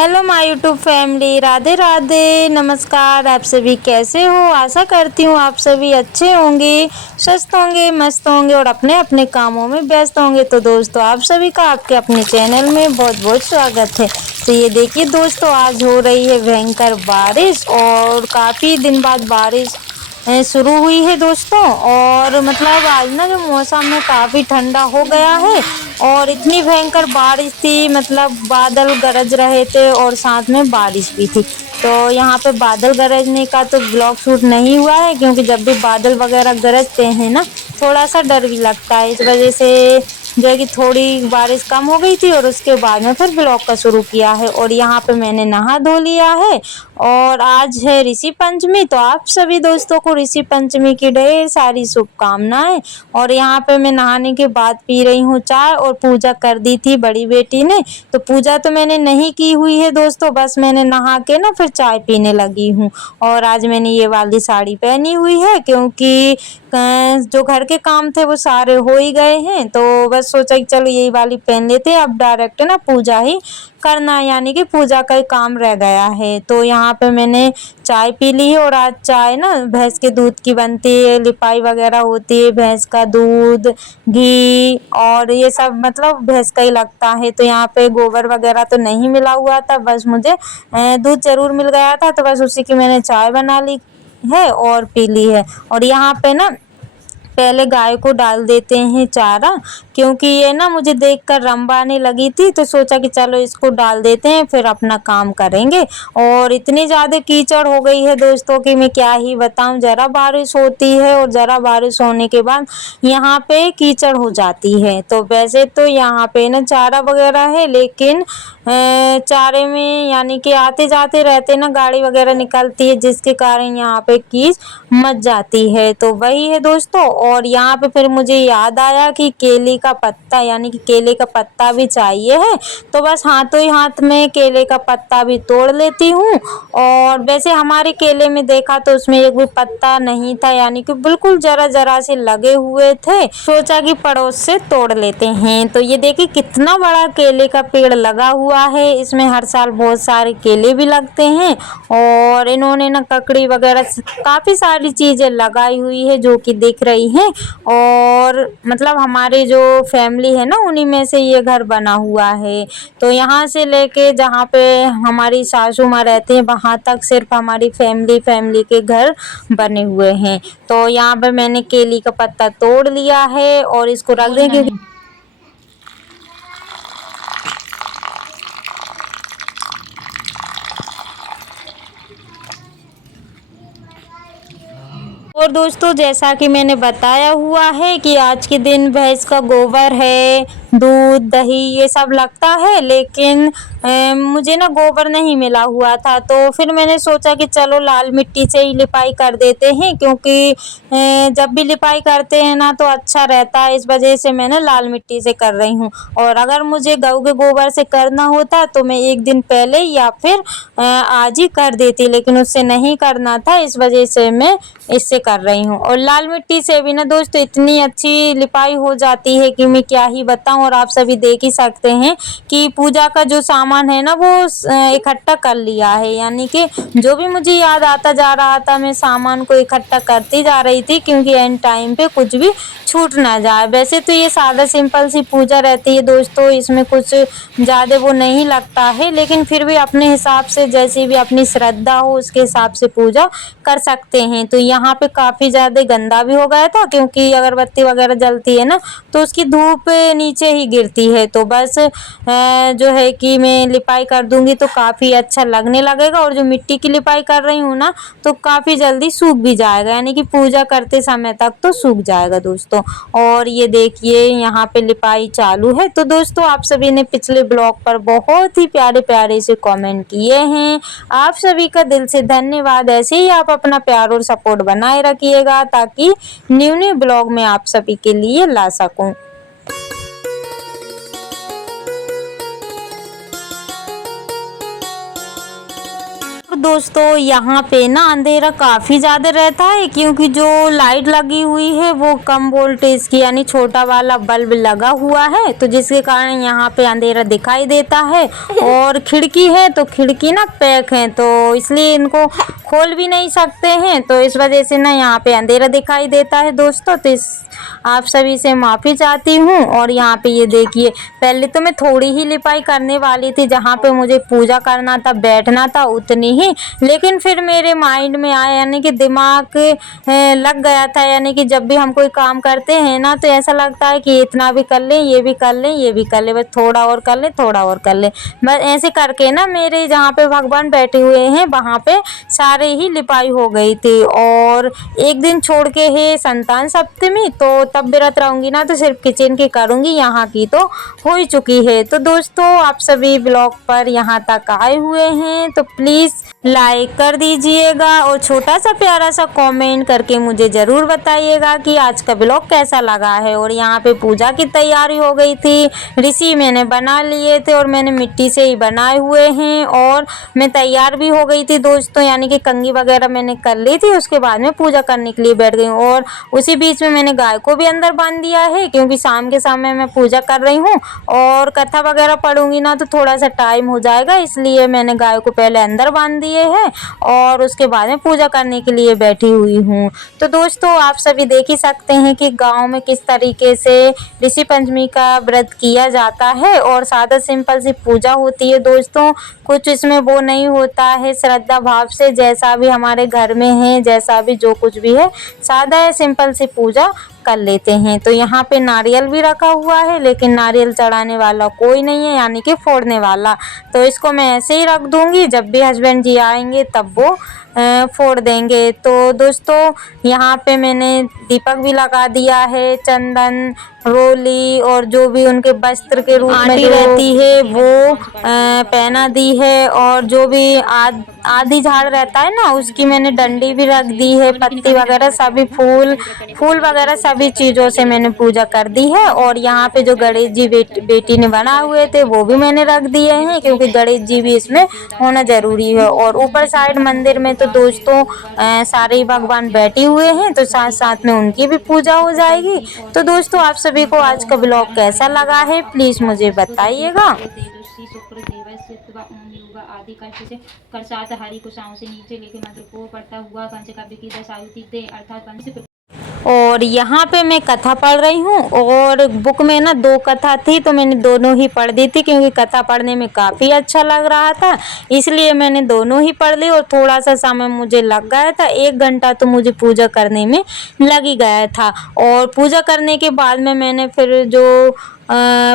Hello my YouTube family, Radhe Radhe, नमस्कार। आप सभी कैसे हो? आशा करती हूँ आप सभी अच्छे होंगे, स्वस्थ होंगे, मस्त होंगे और अपने अपने कामों में व्यस्त होंगे। तो दोस्तों, आप सभी का आपके अपने चैनल में बहुत बहुत स्वागत है। तो ये देखिए दोस्तों, आज हो रही है भयंकर बारिश और काफ़ी दिन बाद बारिश शुरू हुई है दोस्तों। और मतलब आज ना जो मौसम है काफ़ी ठंडा हो गया है और इतनी भयंकर बारिश थी, मतलब बादल गरज रहे थे और साथ में बारिश भी थी। तो यहाँ पे बादल गरजने का तो ब्लॉग शूट नहीं हुआ है, क्योंकि जब भी बादल वगैरह गरजते हैं ना, थोड़ा सा डर भी लगता है। इस वजह से जो है कि थोड़ी बारिश कम हो गई थी और उसके बाद में फिर ब्लॉग का शुरू किया है। और यहाँ पे मैंने नहा धो लिया है और आज है ऋषि पंचमी। तो आप सभी दोस्तों को ऋषि पंचमी की ढेर सारी शुभकामनाएं। और यहाँ पे मैं नहाने के बाद पी रही हूँ चाय और पूजा कर दी थी बड़ी बेटी ने। तो पूजा तो मैंने नहीं की हुई है दोस्तों, बस मैंने नहा के ना फिर चाय पीने लगी हूँ। और आज मैंने ये वाली साड़ी पहनी हुई है, क्योंकि जो घर के काम थे वो सारे हो ही गए हैं। तो बस सोचा कि चलो यही वाली पहन लेते हैं, अब डायरेक्ट ना पूजा ही करना, यानी कि पूजा का ही काम रह गया है। तो यहाँ पे मैंने चाय पी ली है और आज चाय ना भैंस के दूध की बनती है, लिपाई वगैरह होती है, भैंस का दूध, घी और ये सब मतलब भैंस का ही लगता है। तो यहाँ पे गोबर वगैरह तो नहीं मिला हुआ था, बस मुझे दूध जरूर मिल गया था, तो बस उसी की मैंने चाय बना ली है और पी ली है। और यहाँ पे ना पहले गाय को डाल देते हैं चारा, क्योंकि ये ना मुझे देखकर रंबाने लगी थी, तो सोचा कि चलो इसको डाल देते हैं, फिर अपना काम करेंगे। और इतनी ज़्यादा कीचड़ हो गई है दोस्तों कि मैं क्या ही बताऊं। ज़रा बारिश होती है और ज़रा बारिश होने के बाद यहाँ पे कीचड़ हो जाती है। तो वैसे तो यहाँ पे ना चारा वगैरह है, लेकिन चारे में यानी कि आते जाते रहते ना गाड़ी वगैरह निकलती है, जिसके कारण यहाँ पे कीच मच जाती है। तो वही है दोस्तों। और यहाँ पे फिर मुझे याद आया कि केले का पत्ता, यानी कि केले का पत्ता भी चाहिए है, तो बस हाथों ही हाथ में केले का पत्ता भी तोड़ लेती हूँ। और वैसे हमारे केले में देखा तो उसमें एक भी पत्ता नहीं था, यानी कि बिल्कुल जरा जरा से लगे हुए थे। सोचा कि पड़ोस से तोड़ लेते हैं। तो ये देखिए कितना बड़ा केले का पेड़ लगा हुआ है, इसमें हर साल बहुत सारे केले भी लगते हैं। और इन्होंने ना ककड़ी वगैरह काफ़ी सारी चीज़ें लगाई हुई है जो कि दिख रही हैं। और मतलब हमारे जो फैमिली है ना, उन्हीं में से ये घर बना हुआ है। तो यहाँ से लेके जहाँ पे हमारी सासू माँ रहती हैं वहाँ तक सिर्फ हमारी फैमिली के घर बने हुए हैं। तो यहाँ पे मैंने केली का पत्ता तोड़ लिया है और इसको रख देंगे। और दोस्तों, जैसा कि मैंने बताया हुआ है कि आज के दिन भैंस का गोबर है, दूध, दही ये सब लगता है, लेकिन मुझे ना गोबर नहीं मिला हुआ था। तो फिर मैंने सोचा कि चलो लाल मिट्टी से ही लिपाई कर देते हैं, क्योंकि जब भी लिपाई करते हैं ना तो अच्छा रहता है। इस वजह से मैं ना लाल मिट्टी से कर रही हूँ। और अगर मुझे गऊ के गोबर से करना होता तो मैं एक दिन पहले या फिर आज ही कर देती, लेकिन उससे नहीं करना था, इस वजह से मैं इससे कर रही हूँ। और लाल मिट्टी से भी ना दोस्तों इतनी अच्छी लिपाई हो जाती है कि मैं क्या ही बताऊँ। और आप सभी देख ही सकते हैं कि पूजा का जो सामान है ना वो इकट्ठा कर लिया है, यानी कि जो भी मुझे याद आता जा रहा था मैं सामान को इकट्ठा करती जा रही थी, क्योंकि एंड टाइम पे कुछ भी छूट ना जाए। वैसे तो ये सादा सिंपल सी पूजा रहती है दोस्तों, इसमें कुछ ज़्यादा वो नहीं लगता है, लेकिन फिर भी अपने हिसाब से जैसी भी अपनी श्रद्धा हो उसके हिसाब से पूजा कर सकते हैं। तो यहाँ पे काफ़ी ज़्यादा गंदा भी हो गया था, क्योंकि अगरबत्ती वगैरह जलती है ना तो उसकी धूप नीचे ही गिरती है। तो बस जो है कि मैं लिपाई कर दूंगी तो काफ़ी अच्छा लगने लगेगा। और जो मिट्टी की लिपाई कर रही हूँ ना तो काफ़ी जल्दी सूख भी जाएगा, यानी कि पूजा करते समय तक तो सूख जाएगा दोस्तों। और ये देखिए यहाँ पे लिपाई चालू है। तो दोस्तों, आप सभी ने पिछले ब्लॉग पर बहुत ही प्यारे प्यारे से कमेंट किए हैं, आप सभी का दिल से धन्यवाद। ऐसे ही आप अपना प्यार और सपोर्ट बनाए रखिएगा, ताकि न्यू न्यू ब्लॉग में आप सभी के लिए ला सकूं। दोस्तों यहाँ पे ना अंधेरा काफ़ी ज़्यादा रहता है, क्योंकि जो लाइट लगी हुई है वो कम वोल्टेज की यानी छोटा वाला बल्ब लगा हुआ है, तो जिसके कारण यहाँ पे अंधेरा दिखाई देता है। और खिड़की है तो खिड़की ना पैक है, तो इसलिए इनको खोल भी नहीं सकते हैं, तो इस वजह से ना यहाँ पे अंधेरा दिखाई देता है दोस्तों। तो इस आप सभी से माफ़ी चाहती हूँ। और यहाँ पे ये देखिए, पहले तो मैं थोड़ी ही लिपाई करने वाली थी, जहाँ पे मुझे पूजा करना था, बैठना था उतनी ही, लेकिन फिर मेरे माइंड में आया, यानी कि दिमाग लग गया था, यानी कि जब भी हम कोई काम करते हैं ना तो ऐसा लगता है कि इतना भी कर लें, ये भी कर लें, ये भी कर लें, बस थोड़ा और कर लें, थोड़ा और कर लें। बस ऐसे करके ना मेरे जहाँ पे भगवान बैठे हुए हैं वहाँ पे सारे ही लिपाई हो गई थी। और एक दिन छोड़ के है संतान सप्तमी, तो तब व्रत रहूँगी ना तो सिर्फ किचन की करूँगी, यहाँ की तो हो ही चुकी है। तो दोस्तों आप सभी ब्लॉग पर यहाँ तक आए हुए हैं तो प्लीज़ लाइक कर दीजिएगा और छोटा सा प्यारा सा कमेंट करके मुझे ज़रूर बताइएगा कि आज का ब्लॉग कैसा लगा है। और यहाँ पे पूजा की तैयारी हो गई थी, ऋषि मैंने बना लिए थे और मैंने मिट्टी से ही बनाए हुए हैं। और मैं तैयार भी हो गई थी दोस्तों, यानी कि कंघी वगैरह मैंने कर ली थी, उसके बाद में पूजा करने के लिए बैठ गई हूँ। और उसी बीच में मैंने गाय को भी अंदर बांध दिया है, क्योंकि शाम के समय मैं पूजा कर रही हूँ और कथा वगैरह पढ़ूंगी ना तो थोड़ा सा टाइम हो जाएगा, इसलिए मैंने गाय को पहले अंदर बांध दिए हैं और उसके बाद में पूजा करने के लिए बैठी हुई हूँ। तो दोस्तों आप सभी देख ही सकते हैं कि गांव में किस तरीके से ऋषि पंचमी का व्रत किया जाता है और सादा सिंपल सी पूजा होती है दोस्तों। कुछ इसमें वो नहीं होता है, श्रद्धा भाव से जैसा भी हमारे घर में है, जैसा भी जो कुछ भी है, सादा है सिंपल सी पूजा कर लेते हैं। तो यहाँ पे नारियल भी रखा हुआ है, लेकिन नारियल चढ़ाने वाला कोई नहीं है, यानी कि फोड़ने वाला, तो इसको मैं ऐसे ही रख दूंगी, जब भी हस्बैंड जी आएंगे तब वो फोड़ देंगे। तो दोस्तों यहाँ पे मैंने दीपक भी लगा दिया है, चंदन रोली और जो भी उनके वस्त्र के रूप में रहती है वो पहना दी है। और जो भी आधी झाड़ रहता है ना उसकी मैंने डंडी भी रख दी है, पत्ती वगैरह सभी फूल वगैरह सभी चीज़ों से मैंने पूजा कर दी है। और यहाँ पे जो गणेश जी बेटी ने बनाए हुए थे वो भी मैंने रख दिए हैं, क्योंकि गणेश जी भी इसमें होना ज़रूरी है। और ऊपर साइड मंदिर में तो दोस्तों सारे ही भगवान बैठे हुए हैं, तो साथ साथ में उनकी भी पूजा हो जाएगी। तो दोस्तों आप सभी को आज का ब्लॉग कैसा लगा है प्लीज़ मुझे बताइएगा। आदि कष्ट से करसात हरि कुशाओं से नीचे लेके मंत्र को पढ़ता हुआ कंस काव्य की दशायुति दे अर्थात पंच। और यहाँ पे मैं कथा पढ़ रही हूँ और बुक में ना 2 कथा थी, तो मैंने दोनों ही पढ़ दी थी, क्योंकि कथा पढ़ने में काफ़ी अच्छा लग रहा था, इसलिए मैंने दोनों ही पढ़ ली। और थोड़ा सा समय मुझे लग गया था, 1 घंटा तो मुझे पूजा करने में लग ही गया था। और पूजा करने के बाद में मैंने फिर जो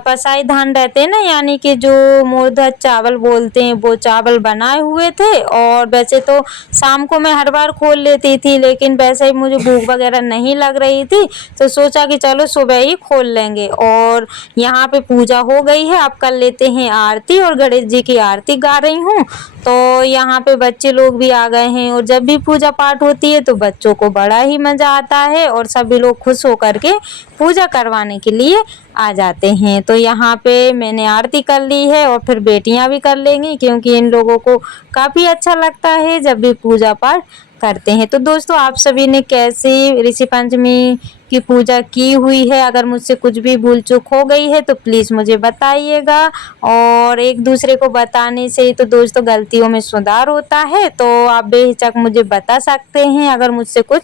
पसाई धान रहते हैं ना, यानी कि जो मोरधज चावल बोलते हैं, वो चावल बनाए हुए थे। और वैसे तो शाम को मैं हर बार खोल लेती थी, लेकिन वैसे ही मुझे भूख वगैरह नहीं लग रही थी, तो सोचा कि चलो सुबह ही खोल लेंगे। और यहाँ पे पूजा हो गई है, अब कर लेते हैं आरती, और गणेश जी की आरती गा रही हूँ। तो यहाँ पे बच्चे लोग भी आ गए हैं, और जब भी पूजा पाठ होती है तो बच्चों को बड़ा ही मज़ा आता है और सभी लोग खुश होकर के पूजा करवाने के लिए आ जाते हैं। तो यहाँ पे मैंने आरती कर ली है और फिर बेटियाँ भी कर लेंगी, क्योंकि इन लोगों को काफ़ी अच्छा लगता है जब भी पूजा पाठ करते हैं। तो दोस्तों आप सभी ने कैसी ऋषि पंचमी की पूजा की हुई है, अगर मुझसे कुछ भी भूल चूक हो गई है तो प्लीज़ मुझे बताइएगा। और एक दूसरे को बताने से ही तो दोस्तों गलतियों में सुधार होता है, तो आप बेहिचक मुझे बता सकते हैं अगर मुझसे कुछ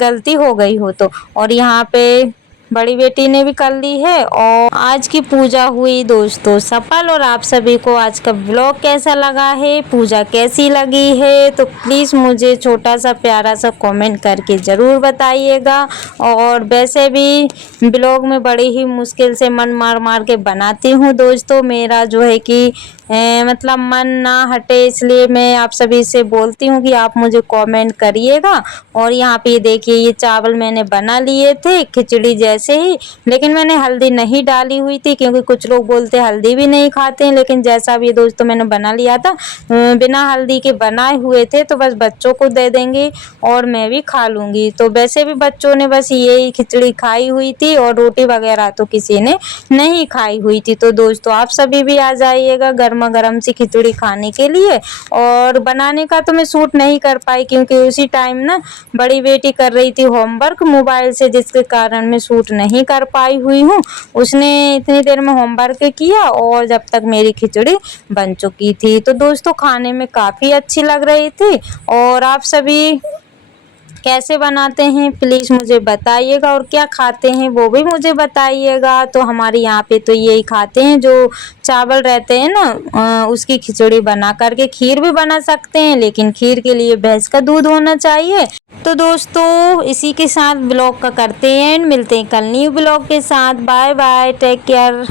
गलती हो गई हो तो। और यहाँ पे बड़ी बेटी ने भी कर ली है और आज की पूजा हुई दोस्तों सफल। और आप सभी को आज का ब्लॉग कैसा लगा है, पूजा कैसी लगी है, तो प्लीज़ मुझे छोटा सा प्यारा सा कमेंट करके ज़रूर बताइएगा। और वैसे भी ब्लॉग में बड़ी ही मुश्किल से मन मार मार के बनाती हूँ दोस्तों, मेरा जो है कि मतलब मन ना हटे, इसलिए मैं आप सभी से बोलती हूँ कि आप मुझे कमेंट करिएगा। और यहाँ पे देखिए ये चावल मैंने बना लिए थे, खिचड़ी जैसे वैसे ही, लेकिन मैंने हल्दी नहीं डाली हुई थी क्योंकि कुछ लोग बोलते हैं हल्दी भी नहीं खाते हैं। लेकिन जैसा भी दोस्तों मैंने बना लिया था, बिना हल्दी के बनाए हुए थे, तो बस बच्चों को दे देंगे और मैं भी खा लूँगी। तो वैसे भी बच्चों ने बस यही खिचड़ी खाई हुई थी और रोटी वगैरह तो किसी ने नहीं खाई हुई थी। तो दोस्तों आप सभी भी आ जाइएगा गर्मा गर्म सी खिचड़ी खाने के लिए। और बनाने का तो मैं शूट नहीं कर पाई क्योंकि उसी टाइम ना बड़ी बेटी कर रही थी होमवर्क मोबाइल से, जिसके कारण मैं शूट नहीं कर पाई हुई हूँ। उसने इतनी देर में होमवर्क किया और जब तक मेरी खिचड़ी बन चुकी थी। तो दोस्तों खाने में काफ़ी अच्छी लग रही थी। और आप सभी कैसे बनाते हैं प्लीज़ मुझे बताइएगा, और क्या खाते हैं वो भी मुझे बताइएगा। तो हमारे यहाँ पे तो यही खाते हैं, जो चावल रहते हैं ना उसकी खिचड़ी बना करके। खीर भी बना सकते हैं लेकिन खीर के लिए भैंस का दूध होना चाहिए। तो दोस्तों इसी के साथ ब्लॉग का करते हैं, मिलते हैं कल न्यू ब्लॉग के साथ। Bye bye, take care.